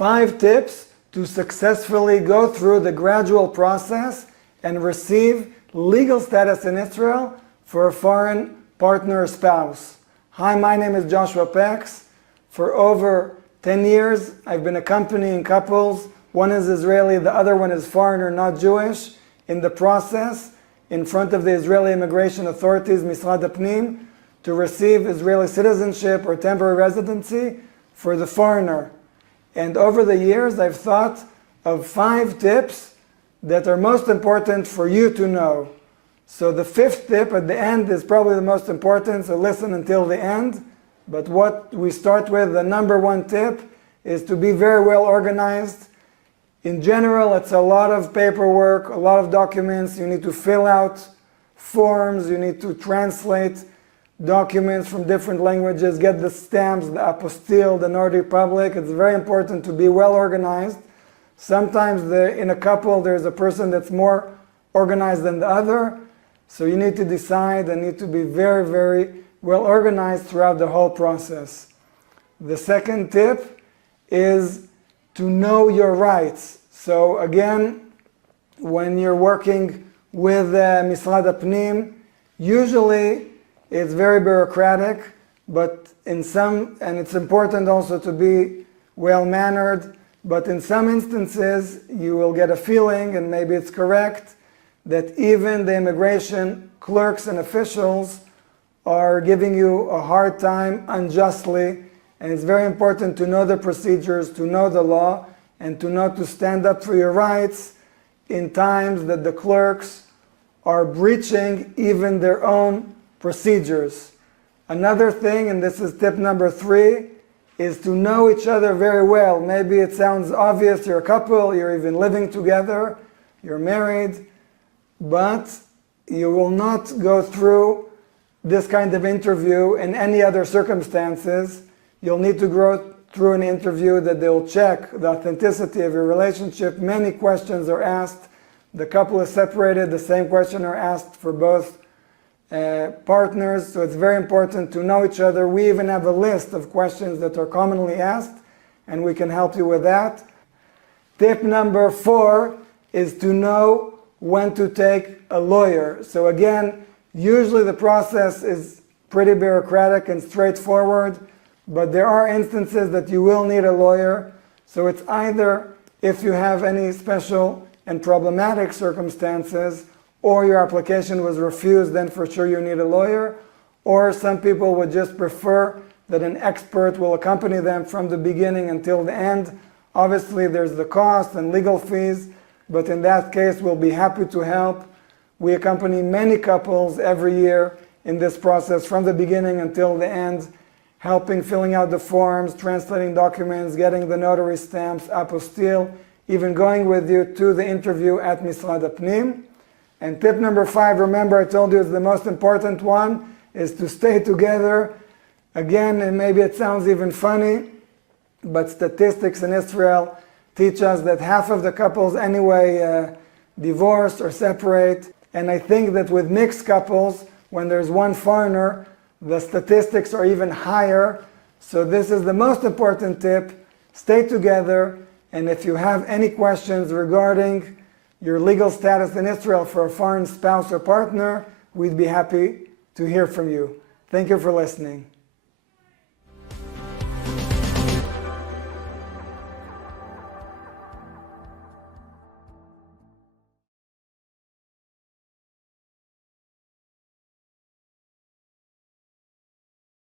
5 tips to successfully go through the gradual process and receive legal status in Israel for a foreign partner or spouse. Hi, my name is Joshua Pex. For over 10 years, I've been accompanying couples. One is Israeli, the other one is foreigner, not Jewish, in the process in front of the Israeli immigration authorities, Misrad Apnim, to receive Israeli citizenship or temporary residency for the foreigner. And over the years, I've thought of 5 tips that are most important for you to know. So the 5th tip at the end is probably the most important, so listen until the end. But what we start with, the number 1 tip, is to be very well organized. In general, it's a lot of paperwork, a lot of documents. You need to fill out forms, you need to translate documents from different languages, get the stamps, the apostille, the notary public. It's very important to be well organized. Sometimes in a couple there's a person that's more organized than the other, so you need to decide and need to be very, very well organized throughout the whole process. The second tip is to know your rights. So again, when you're working with Misrad Apnim, usually it's very bureaucratic, but and it's important also to be well-mannered, but in some instances you will get a feeling, and maybe it's correct, that even the immigration clerks and officials are giving you a hard time unjustly, and it's very important to know the procedures, to know the law, and to know to stand up for your rights in times that the clerks are breaching even their own procedures. Another thing, and this is tip number 3, is to know each other very well. Maybe it sounds obvious, you're a couple, you're even living together, you're married, but you will not go through this kind of interview in any other circumstances. You'll need to go through an interview that they'll check the authenticity of your relationship. Many questions are asked. The couple is separated, the same question are asked for both partners, so it's very important to know each other. We even have a list of questions that are commonly asked, and we can help you with that. Tip number 4 is to know when to take a lawyer. So again, usually the process is pretty bureaucratic and straightforward, but there are instances that you will need a lawyer. So it's either if you have any special and problematic circumstances, or your application was refused, then for sure you need a lawyer. Or some people would just prefer that an expert will accompany them from the beginning until the end. Obviously there's the cost and legal fees, but in that case we'll be happy to help. We accompany many couples every year in this process from the beginning until the end, helping filling out the forms, translating documents, getting the notary stamps, apostille, even going with you to the interview at Misrad Apnim. And tip number 5, remember I told you is the most important one, is to stay together. Again, and maybe it sounds even funny, but statistics in Israel teach us that half of the couples anyway divorce or separate. And I think that with mixed couples, when there's one foreigner, the statistics are even higher. So this is the most important tip. Stay together, and if you have any questions regarding your legal status in Israel for a foreign spouse or partner, we'd be happy to hear from you. Thank you for listening.